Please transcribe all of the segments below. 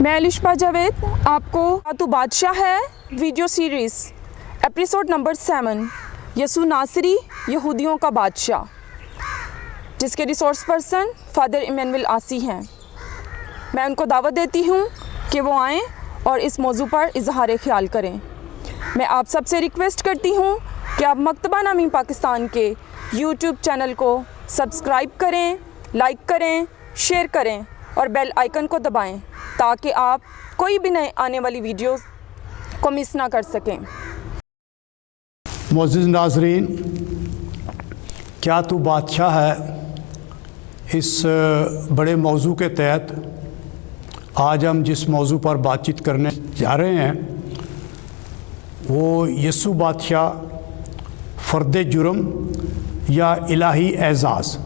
मैं अलिशा जावेद आपको तो बादशाह है वीडियो सीरीज़ एपिसोड नंबर 7 यसू नासरी यहूदियों का बादशाह, जिसके रिसोर्स पर्सन फ़ादर इमैनुअल आसी हैं। मैं उनको दावत देती हूँ कि वो आएँ और इस मौजू पर इजहार ख्याल करें। मैं आप सबसे रिक्वेस्ट करती हूँ कि आप मकतबा नामी पाकिस्तान के यूट्यूब चैनल को सब्सक्राइब करें, लाइक करें, शेयर करें और बेल आइकन को दबाएं ताकि आप कोई भी नए आने वाली वीडियो को मिस ना कर सकें। मुअज़्ज़िज़ नाज़रीन, क्या तू बादशाह है, इस बड़े मौजू के तहत आज हम जिस मौजू पर बातचीत करने जा रहे हैं वो यसू बादशाह, फ़र्द जुर्म या इलाही एज़ाज़।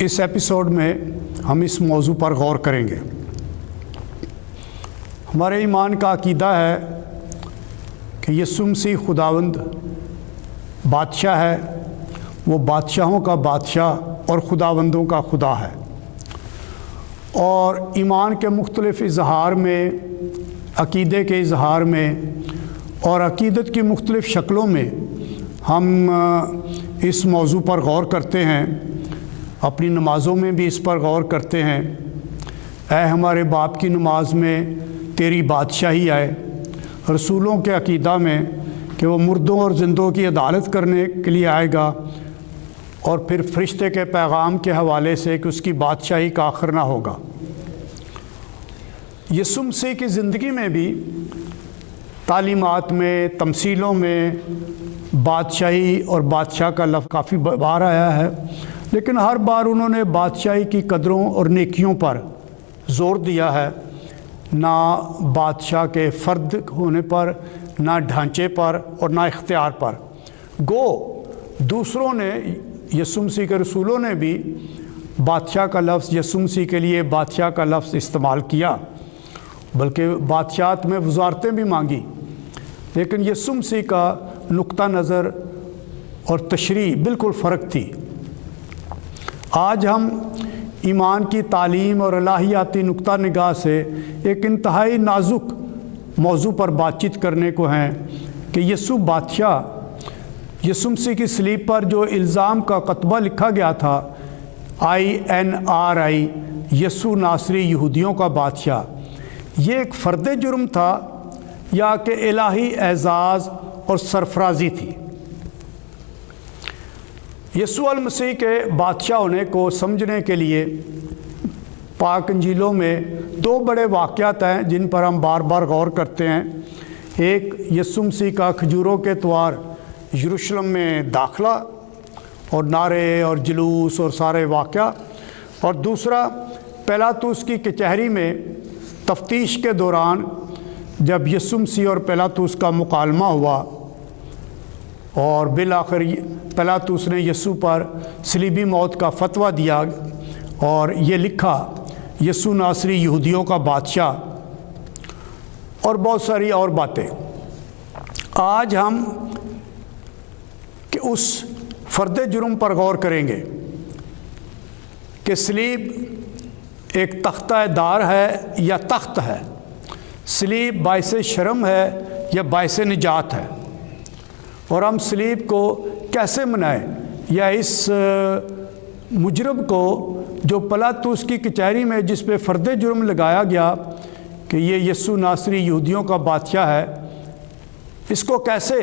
इस एपिसोड में हम इस मौजू पर गौर करेंगे। हमारे ईमान का अक़ीदा है कि यसू मसीह खुदावंद बादशाह है, वो बादशाहों का बादशाह और खुदावंदों का खुदा है। और ईमान के मुख्तलिफ़ इजहार में, अक़ीदे के इजहार में और अक़ीदत की मुख्तलिफ़ शक्लों में हम इस मौजू पर गौर करते हैं। अपनी नमाज़ों में भी इस पर गौर करते हैं। ऐ हमारे बाप की नमाज में तेरी बादशाही आए। रसूलों के अक़ीदा में कि वो मुर्दों और ज़िंदों की अदालत करने के लिए आएगा, और फिर फ़रिश्ते के पैगाम के हवाले से कि उसकी बादशाही का आखिर ना होगा। यसू मसीह की ज़िंदगी में भी तालीमात में, तमसीलों में बादशाही और बादशाह का लफ्ज़ काफ़ी बार आया है, लेकिन हर बार उन्होंने बादशाही की कदरों और नेकियों पर ज़ोर दिया है, ना बादशाह के फ़र्द होने पर, ना ढांचे पर और ना इख्तियार पर। गो दूसरों ने, यसू मसीह के रसूलों ने भी बादशाह का लफ्ज़, यसू मसीह के लिए बादशाह का लफ्ज़ इस्तेमाल किया, बल्कि बादशाहत में वज़ारतें भी मांगी, लेकिन यसू मसीह का नुक्ता नज़र और तशरीह बिल्कुल फ़र्क थी। आज हम ईमान की तालीम और इलाहियाती नुक्ता निगाह से एक इंतहाई नाजुक मौजू पर बातचीत करने को हैं कि यसू बादशाह, यसू मसीह की सलीब पर जो इल्ज़ाम का कतबा लिखा गया था, INRI, यसू नासरी यहूदियों का बादशाह, ये एक फ़र्द जुर्म था या कि इलाही एज़ाज़ और सरफराजी थी। यसू अल मसीह के बादशाह होने को समझने के लिए पाक इंजीलों में दो बड़े वाक़यात हैं जिन पर हम बार बार गौर करते हैं। एक यसू मसीह का खजूरों के त्वार यरूशलेम में दाखिला और नारे और जुलूस और सारे वाक़या, और दूसरा पिलातुस की कचहरी में तफ्तीश के दौरान जब यसू मसीह और पिलातुस का मुकालमा हुआ और बिल आखिर पिलातुस ने यसू पर सलीबी मौत का फतवा दिया और ये लिखा यसू नासरी यहूदियों का बादशाह, और बहुत सारी और बातें। आज हम कि उस फ़र्द जुर्म पर गौर करेंगे कि सलीब एक तख्ता दार है या तख्त है, सलीब बाइसे शर्म है या बाइसे निजात है, और हम सलीब को कैसे मनाएं, या इस मुजरम को जो पिलातुस की कचहरी में जिस पे फ़र्द जुर्म लगाया गया कि ये यसू नासरी यहूदियों का बादशाह है, इसको कैसे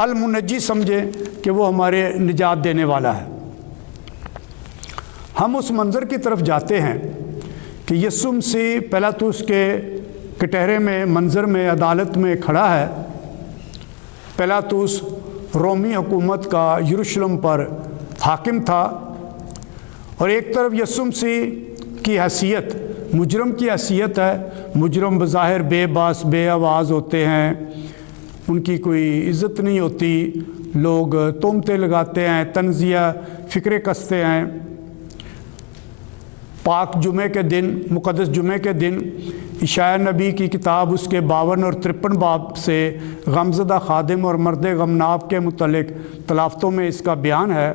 अल-मुनज्जी समझें कि वो हमारे निजात देने वाला है। हम उस मंज़र की तरफ जाते हैं कि यसू मसीह पिलातुस के कटहरे में, मंज़र में, अदालत में खड़ा है। पिलातुस रोमी हुकूमत का यरूशलेम पर हाकिम था, और एक तरफ यसू मसीह की हैसियत मुजरम की हैसियत है। मुजरम बज़ाहिर बेबास, बे आवाज़ होते हैं, उनकी कोई इज़्ज़त नहीं होती, लोग तोहमतें लगाते हैं, तंज़िया फ़िक्रे कसते हैं। पाक जुमे के दिन, मुक़द्दस जुमे के दिन इशाया नबी की किताब उसके 52 और 53 बाब से गमज़दा खादिम और मर्द गमनाब के मुतल्लिक़ तलाफ़तों में इसका बयान है।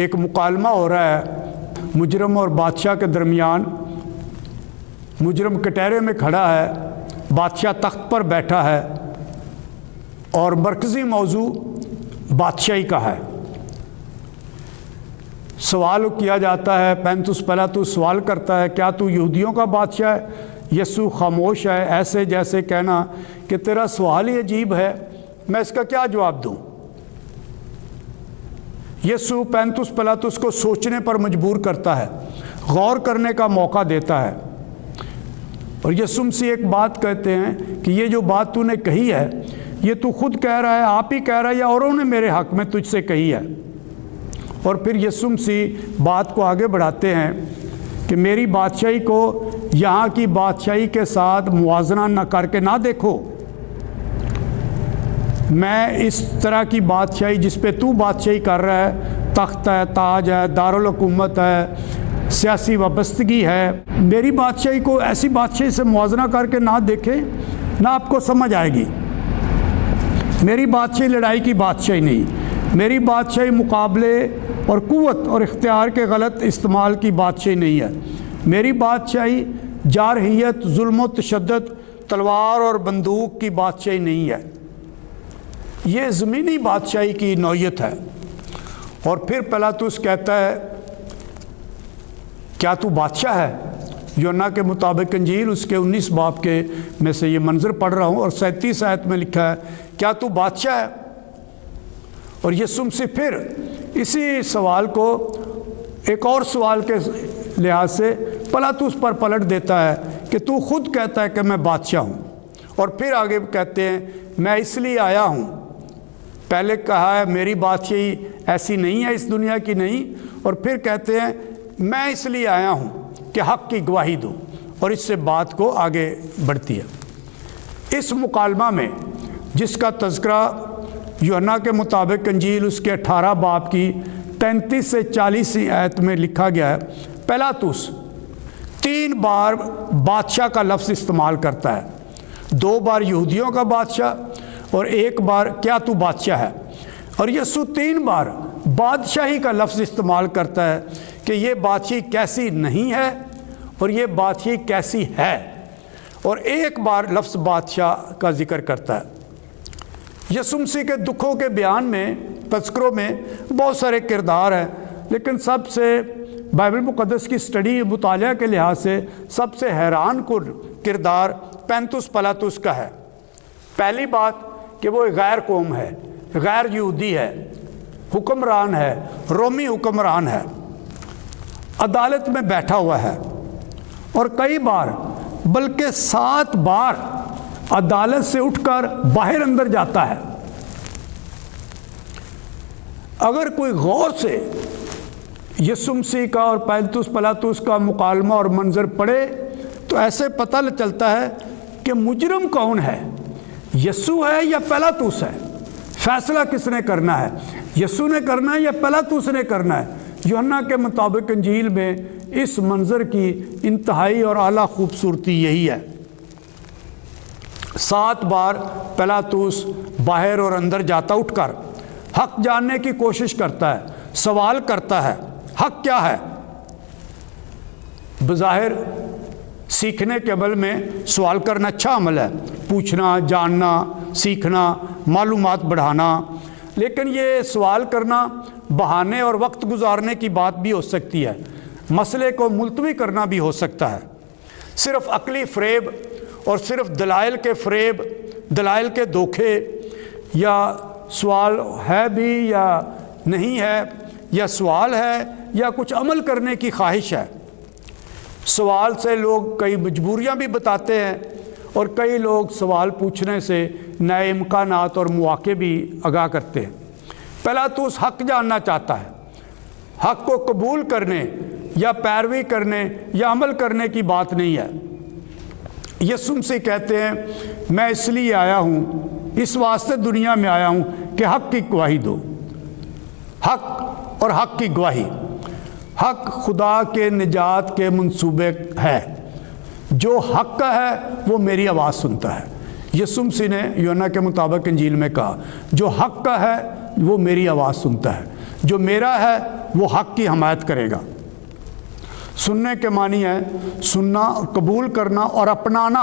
एक मुकालमा हो रहा है मुजरम और बादशाह के दरमियान मुजरम कटहरे में खड़ा है, बादशाह तख्त पर बैठा है और मरकज़ी मौजू बादशाही का है। सवाल किया जाता है, पैंतुस पिलातुस सवाल करता है, क्या तू यहूदियों का बादशाह है? यीशु खामोश है, ऐसे जैसे कहना कि तेरा सवाल ही अजीब है, मैं इसका क्या जवाब दूं। यीशु पैंतुस पिलातुस को सोचने पर मजबूर करता है, गौर करने का मौका देता है। और यीशु मसीह एक बात कहते हैं कि ये जो बात तूने कही है, ये तू खुद कह रहा है, आप ही कह रहा है, या औरों ने मेरे हक़ में तुझसे कही है। और फिर यीशु मसीह बात को आगे बढ़ाते हैं कि मेरी बादशाही को यहाँ की बादशाही के साथ मुवाजना न करके ना देखो। मैं इस तरह की बादशाही जिस पे तू बादशाही कर रहा है, तख्त है, ताज है, दारुल हुकूमत है, सियासी वाबस्तगी है, मेरी बादशाही को ऐसी बादशाही से मुवाजना करके ना देखें, ना आपको समझ आएगी। मेरी बादशाही लड़ाई की बादशाही नहीं, मेरी बादशाही मुकाबले और कुव्वत और इख्तियार के गलत इस्तेमाल की बादशाही नहीं है। मेरी बादशाही जारहियत, जुल्म व तशद्दुद, तलवार और बंदूक की बादशाही नहीं है। ये ज़मीनी बादशाही की नौयत है। और फिर पिलातुस कहता है, क्या तू बादशाह है? यूहन्ना के मुताबिक इंजील उसके 19 बाब के में से ये मंजर पढ़ रहा हूँ और 37 आयत में लिखा है, क्या तू बादशाह है? और यीशु मसीह फिर इसी सवाल को एक और सवाल के लिहाज से पिलातुस पर पलट देता है कि तू खुद कहता है कि मैं बादशाह हूँ। और फिर आगे कहते हैं, मैं इसलिए आया हूँ। पहले कहा है मेरी बादशाही ऐसी नहीं है, इस दुनिया की नहीं। और फिर कहते हैं मैं इसलिए आया हूँ कि हक़ की गवाही दूँ। और इससे बात को आगे बढ़ती है। इस मुकालमा में जिसका तज़किरा यूहन्ना के मुताबिक इंजील उसके 18 बाब की 33 से 40 आयत में लिखा गया है, पिलातुस 3 बार बादशाह का लफ्ज़ इस्तेमाल करता है। 2 बार यहूदियों का बादशाह और 1 बार क्या तू बादशाह है। और यीशु 3 बार बादशाही का लफ्ज़ इस्तेमाल करता है कि ये बादशाही कैसी नहीं है और ये बादशाही कैसी है। और 1 बार लफ्ज़ बादशाह का जिक्र करता है। यीशु मसीह के दुखों के बयान में, तज़किरों में बहुत सारे किरदार हैं, लेकिन सबसे बाइबल मुक़द्दस की स्टडी मुतालिया के लिहाज से सबसे हैरान कुन किरदार पैंतुस पिलातुस का है। पहली बात कि वो एक गैर कौम है, गैर यहूदी है, हुक्मरान है, रोमी हुक्मरान है, अदालत में बैठा हुआ है और कई बार बल्कि 7 बार अदालत से उठकर बाहर अंदर जाता है। अगर कोई गौर से यीशु मसीह का और पैंतुस पिलातुस का मुकालमा और मंजर पढ़े तो ऐसे पता चलता है कि मुजरम कौन है, यीशु है या पिलातुस है। फैसला किसने करना है, यीशु ने करना है या पिलातुस ने करना है। यूहन्ना के मुताबिक इंजील में इस मंजर की इंतहाई और आला खूबसूरती यही है। 7 बार पिलातुस बाहर और अंदर जाता उठकर हक जानने की कोशिश करता है, सवाल करता है, हक क्या है। बज़ाहिर सीखने के अमल में सवाल करना अच्छा अमल है, पूछना, जानना, सीखना, मालूमात बढ़ाना। लेकिन ये सवाल करना बहाने और वक्त गुजारने की बात भी हो सकती है, मसले को मुलतवी करना भी हो सकता है। सिर्फ अकली फ़रेब और सिर्फ दलाइल के फ़रेब, दलाइल के धोखे, या सवाल है भी या नहीं है, या सवाल है या कुछ अमल करने की ख्वाहिश है। सवाल से लोग कई मजबूरियां भी बताते हैं और कई लोग सवाल पूछने से नए इम्कानात और मौके भी आगाह करते हैं। पिलातुस हक जानना चाहता है। हक को कबूल करने या पैरवी करने या अमल करने की बात नहीं है। यीशु मसीह कहते हैं मैं इसलिए आया हूँ, इस वास्ते दुनिया में आया हूँ कि हक की गवाही दो। हक और हक की गवाही, हक खुदा के निजात के मंसूबे है। जो हक का है वो मेरी आवाज़ सुनता है। यीशु मसीह ने यूहन्ना के मुताबिक इंजील में कहा, जो हक का है वो मेरी आवाज़ सुनता है, जो मेरा है वो हक की हमायत करेगा। سننے کے معنی ہے سننا اور قبول کرنا اور اپنانا۔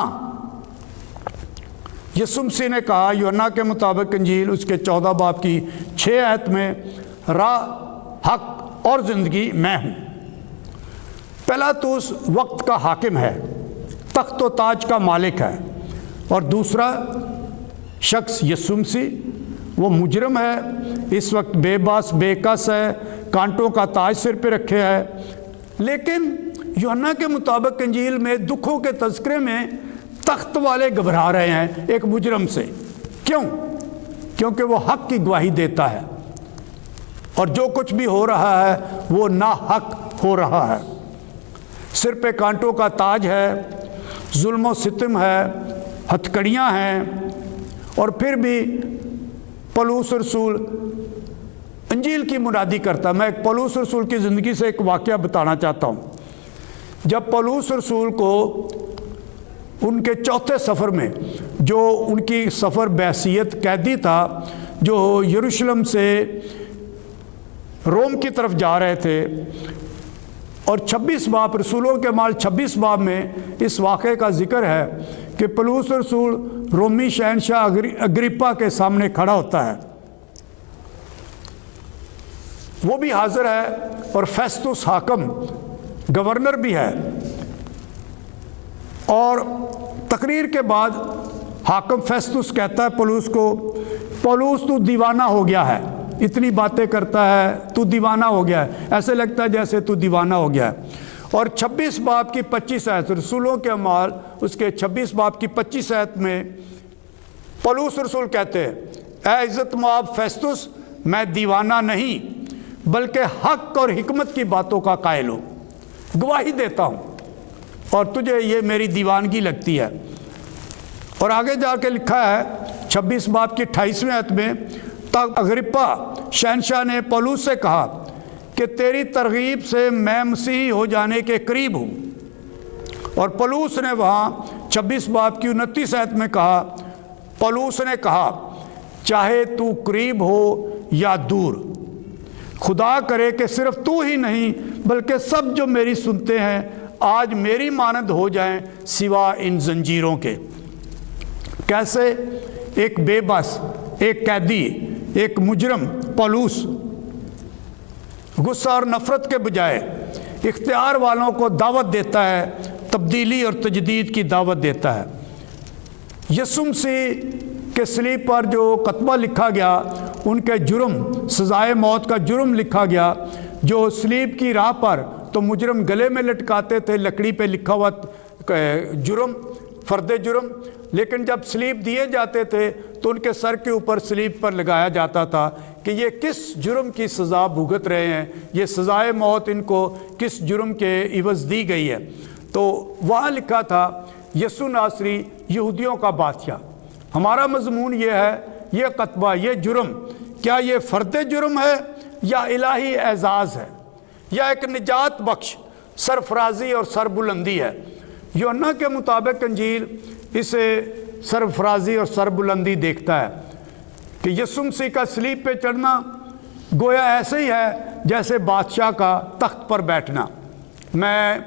یسوع مسیح نے کہا یوحنا کے مطابق انجیل اس کے 14 باب کی 6 آیت میں، راہ، حق اور زندگی میں ہوں۔ پہلا تو اس وقت کا حاکم ہے، تخت و تاج کا مالک ہے، اور دوسرا شخص یسوع مسیح وہ مجرم ہے، اس وقت بے باس بے کس ہے، کانٹوں کا تاج سر پہ رکھے ہے، لیکن یوحنا کے مطابق انجیل میں دکھوں کے تذکرے میں تخت والے گھبرا رہے ہیں ایک مجرم سے۔ کیوں؟ کیونکہ وہ حق کی گواہی دیتا ہے، اور جو کچھ بھی ہو رہا ہے وہ ناحق ہو رہا ہے۔ سر پہ کانٹوں کا تاج ہے، ظلم و ستم ہے، ہتھکڑیاں ہیں، اور پھر بھی پولس رسول انجیل کی منادی کرتا ہے۔ میں ایک پولس رسول کی زندگی سے ایک واقعہ بتانا چاہتا ہوں۔ جب پولس رسول کو ان کے چوتھے سفر میں، جو ان کی سفر بحیثیت قیدی تھا، جو یروشلم سے روم کی طرف جا رہے تھے، اور 26 باب رسولوں کے اعمال 26 باب میں اس واقعے کا ذکر ہے کہ پولس رسول رومی شہنشاہ اگریپا کے سامنے کھڑا ہوتا ہے، وہ بھی حاضر ہے، اور فیسٹس حاکم گورنر بھی ہے، اور تقریر کے بعد حاکم فیسٹس کہتا ہے پولس کو، پولس تو دیوانہ ہو گیا ہے، اتنی باتیں کرتا ہے، تو دیوانہ ہو گیا ہے، ایسے لگتا ہے جیسے تو دیوانہ ہو گیا ہے۔ اور 26 باب کی 25 آیت، رسولوں کے اعمال اس کے 26 باب کی 25 آیت میں پولس رسول کہتے ہیں، اے عزت مآب فیسٹس، میں دیوانہ نہیں بلکہ حق اور حکمت کی باتوں کا قائل ہوں، گواہی دیتا ہوں، اور تجھے یہ میری دیوانگی لگتی ہے۔ اور آگے جا کے لکھا ہے 26 باب کی 28ویں آیت میں، تب اگرپا شہنشاہ نے پولس سے کہا کہ تیری ترغیب سے میں مسیحی ہو جانے کے قریب ہوں۔ اور پولس نے وہاں 26 باب کی 29 آیت میں کہا، پولس نے کہا چاہے تو قریب ہو یا دور، خدا کرے کہ صرف تو ہی نہیں بلکہ سب جو میری سنتے ہیں آج میری مانند ہو جائیں سوا ان زنجیروں کے۔ کیسے؟ ایک بے بس، ایک قیدی، ایک مجرم پولس غصہ اور نفرت کے بجائے اختیار والوں کو دعوت دیتا ہے، تبدیلی اور تجدید کی دعوت دیتا ہے۔ یسوع مسیح کے صلیب پر جو کتبہ لکھا گیا، ان کے جرم، سزائے موت کا جرم لکھا گیا، جو صلیب کی راہ پر تو مجرم گلے میں لٹکاتے تھے لکڑی پہ لکھا ہوا جرم، فرد جرم، لیکن جب صلیب دیے جاتے تھے تو ان کے سر کے اوپر صلیب پر لگایا جاتا تھا کہ یہ کس جرم کی سزا بھگت رہے ہیں، یہ سزائے موت ان کو کس جرم کے عوض دی گئی ہے۔ تو وہاں لکھا تھا یسوع ناصری یہودیوں کا بادشاہ۔ ہمارا مضمون یہ ہے، یہ کتبہ، یہ جرم، کیا یہ فرد جرم ہے یا الہی اعزاز ہے، یا ایک نجات بخش سرفرازی اور سربلندی ہے؟ یوحنا کے مطابق انجیل اسے سرفرازی اور سربلندی دیکھتا ہے کہ یسوع مسیح کا صلیب پہ چڑھنا گویا ایسے ہی ہے جیسے بادشاہ کا تخت پر بیٹھنا۔ میں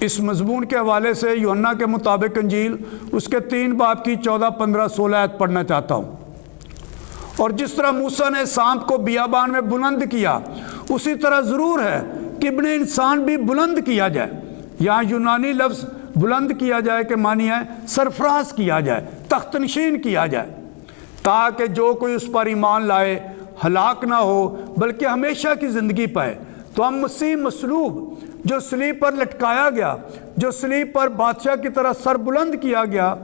اس مضمون کے حوالے سے یوحنا کے مطابق انجیل اس کے 3 باب کی 14، 15، 16 آیت پڑھنا چاہتا ہوں۔ اور جس طرح موسیٰ نے سانپ کو بیابان میں بلند کیا، اسی طرح ضرور ہے کہ ابن انسان بھی بلند کیا جائے۔ یہاں یونانی لفظ بلند کیا جائے کہ معنی ہے سرفراز کیا جائے، تخت نشین کیا جائے، تاکہ جو کوئی اس پر ایمان لائے ہلاک نہ ہو بلکہ ہمیشہ کی زندگی پائے۔ تو ہم مسیح مصلوب، جو صلیب پر لٹکایا گیا، جو صلیب پر بادشاہ کی طرح سر بلند کیا گیا،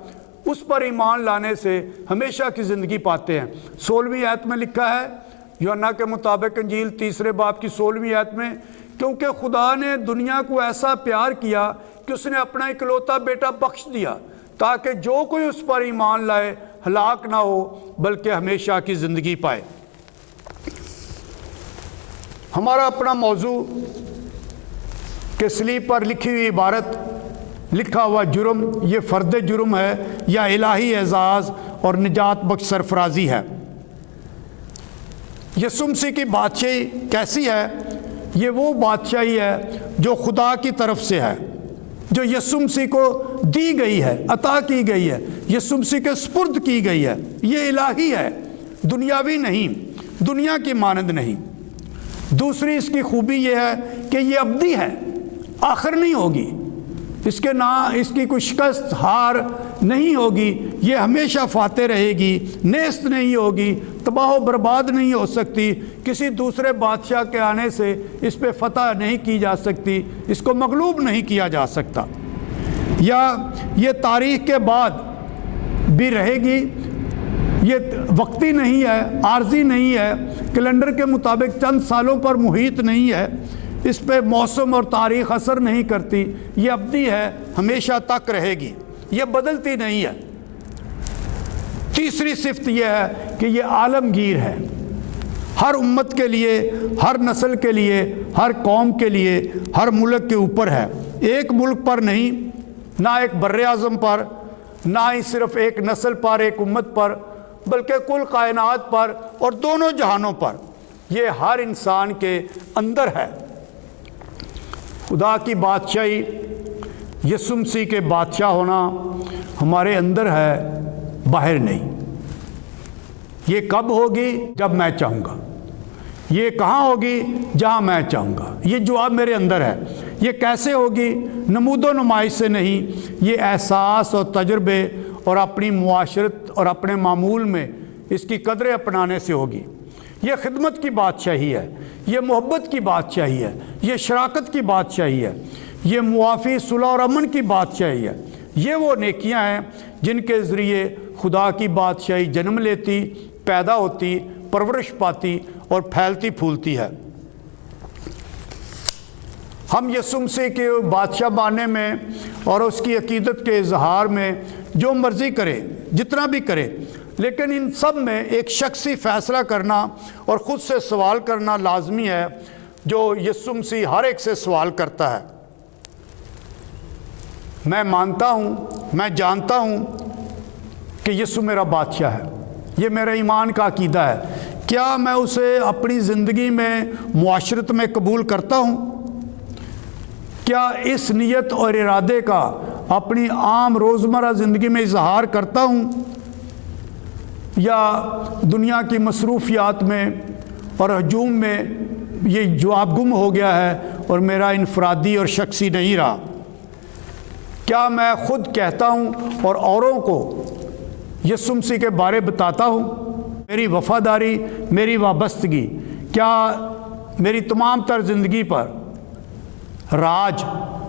اس پر ایمان لانے سے ہمیشہ کی زندگی پاتے ہیں۔ 16ویں آیت میں لکھا ہے یوحنا کے مطابق انجیل 3 باب کی 16ویں آیت میں، کیونکہ خدا نے دنیا کو ایسا پیار کیا کہ اس نے اپنا اکلوتا بیٹا بخش دیا، تاکہ جو کوئی اس پر ایمان لائے ہلاک نہ ہو بلکہ ہمیشہ کی زندگی پائے۔ ہمارا اپنا موضوع کہ صلیب پر لکھی ہوئی عبارت، لکھا ہوا جرم، یہ فرد جرم ہے یا الہی اعزاز اور نجات بخش سرفرازی ہے۔ یسوع مسیح کی بادشاہی کیسی ہے؟ یہ وہ بادشاہی ہے جو خدا کی طرف سے ہے، جو یسوع مسیح کو دی گئی ہے، عطا کی گئی ہے، یسوع مسیح کے سپرد کی گئی ہے۔ یہ الہی ہے، دنیاوی نہیں، دنیا کی مانند نہیں۔ دوسری اس کی خوبی یہ ہے کہ یہ ابدی ہے، آخر نہیں ہوگی، اس کی کوئی شکست ہار نہیں ہوگی، یہ ہمیشہ فاتح رہے گی، نیست نہیں ہوگی، تباہ و برباد نہیں ہو سکتی، کسی دوسرے بادشاہ کے آنے سے اس پہ فتح نہیں کی جا سکتی، اس کو مغلوب نہیں کیا جا سکتا، یا یہ تاریخ کے بعد بھی رہے گی۔ یہ وقتی نہیں ہے، عارضی نہیں ہے، کیلنڈر کے مطابق چند سالوں پر محیط نہیں ہے، اس پہ موسم اور تاریخ اثر نہیں کرتی، یہ ابدی ہے، ہمیشہ تک رہے گی، یہ بدلتی نہیں ہے۔ تیسری صفت یہ ہے کہ یہ عالمگیر ہے، ہر امت کے لیے، ہر نسل کے لیے، ہر قوم کے لیے، ہر ملک کے اوپر ہے، ایک ملک پر نہیں، نہ ایک بر اعظم پر، نہ ہی صرف ایک نسل پر، ایک امت پر، بلکہ کل کائنات پر اور دونوں جہانوں پر، یہ ہر انسان کے اندر ہے۔ خدا کی بادشاہی، یسوع مسیح کے بادشاہ ہونا ہمارے اندر ہے، باہر نہیں۔ یہ کب ہوگی؟ جب میں چاہوں گا۔ یہ کہاں ہوگی؟ جہاں میں چاہوں گا۔ یہ جواب میرے اندر ہے۔ یہ کیسے ہوگی؟ نمود و نمائش سے نہیں، یہ احساس اور تجربے اور اپنی معاشرت اور اپنے معمول میں اس کی قدریں اپنانے سے ہوگی۔ یہ خدمت کی بادشاہی ہے، یہ محبت کی بادشاہی ہے، یہ شراکت کی بادشاہی ہے، یہ موافی صلح اور امن کی بادشاہی ہے۔ یہ وہ نیکیاں ہیں جن کے ذریعے خدا کی بادشاہی جنم لیتی، پیدا ہوتی، پرورش پاتی اور پھیلتی پھولتی ہے۔ ہم یسوع مسیح کے بادشاہ ماننے میں اور اس کی عقیدت کے اظہار میں جو مرضی کرے، جتنا بھی کرے، لیکن ان سب میں ایک شخصی فیصلہ کرنا اور خود سے سوال کرنا لازمی ہے، جو یسوع مسیح ہر ایک سے سوال کرتا ہے۔ میں مانتا ہوں، میں جانتا ہوں کہ یسوع میرا بادشاہ ہے، یہ میرا ایمان کا عقیدہ ہے۔ کیا میں اسے اپنی زندگی میں، معاشرت میں قبول کرتا ہوں؟ کیا اس نیت اور ارادے کا اپنی عام روزمرہ زندگی میں اظہار کرتا ہوں، یا دنیا کی مصروفیات میں اور ہجوم میں یہ جواب گم ہو گیا ہے اور میرا انفرادی اور شخصی نہیں رہا؟ کیا میں خود کہتا ہوں اور اوروں کو یسوع مسیح کے بارے بتاتا ہوں؟ میری وفاداری، میری وابستگی، کیا میری تمام تر زندگی پر راج،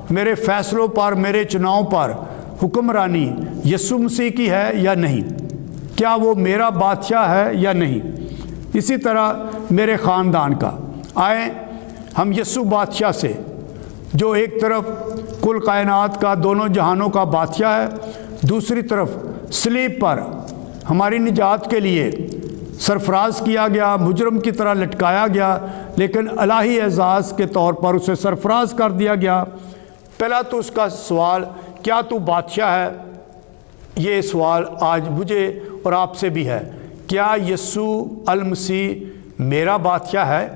میرے فیصلوں پر، میرے چناؤں پر حکمرانی یسوع مسیح کی ہے یا نہیں؟ کیا وہ میرا بادشاہ ہے یا نہیں؟ اسی طرح میرے خاندان کا۔ آئیں ہم یسوع بادشاہ سے، جو ایک طرف کل کائنات کا، دونوں جہانوں کا بادشاہ ہے، دوسری طرف صلیب پر ہماری نجات کے لیے سرفراز کیا گیا، مجرم کی طرح لٹکایا گیا، لیکن الہی اعزاز کے طور پر اسے سرفراز کر دیا گیا۔ پہلا تو اس کا سوال، کیا تو بادشاہ ہے؟ یہ سوال آج مجھے اور آپ سے بھی ہے۔ کیا یسوع المسیح میرا بادشاہ ہے؟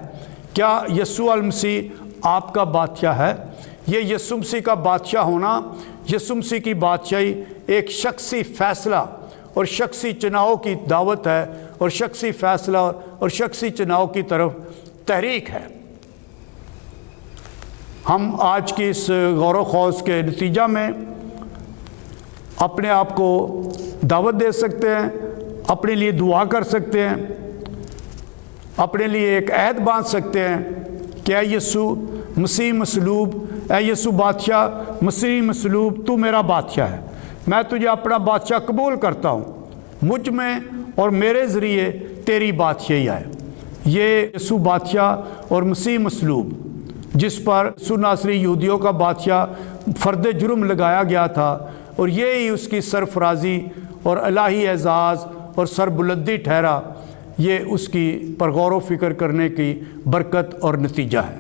کیا یسوع المسیح آپ کا بادشاہ ہے؟ یہ یسوع مسیح کا بادشاہ ہونا، یسوع مسیح کی بادشاہی ایک شخصی فیصلہ اور شخصی چناؤ کی دعوت ہے، اور شخصی فیصلہ اور شخصی چناؤ کی طرف تحریک ہے۔ ہم آج کی اس غور و خوض کے نتیجہ میں اپنے آپ کو دعوت دے سکتے ہیں، اپنے لیے دعا کر سکتے ہیں، اپنے لیے ایک عہد باندھ سکتے ہیں کہ اے یسوع مسیح مصلوب، اے یسوع بادشاہ مسیح مصلوب، تو میرا بادشاہ ہے، میں تجھے اپنا بادشاہ قبول کرتا ہوں، مجھ میں اور میرے ذریعے تیری بادشاہی آئے۔ یہ یسوع بادشاہ اور مسیح مصلوب، جس پر یسوع ناصری یہودیوں کا بادشاہ فرد جرم لگایا گیا تھا، اور یہی اس کی سرفرازی اور الہی اعزاز اور سربلندی ٹھہرا، یہ اس کی پر غور و فکر کرنے کی برکت اور نتیجہ ہے۔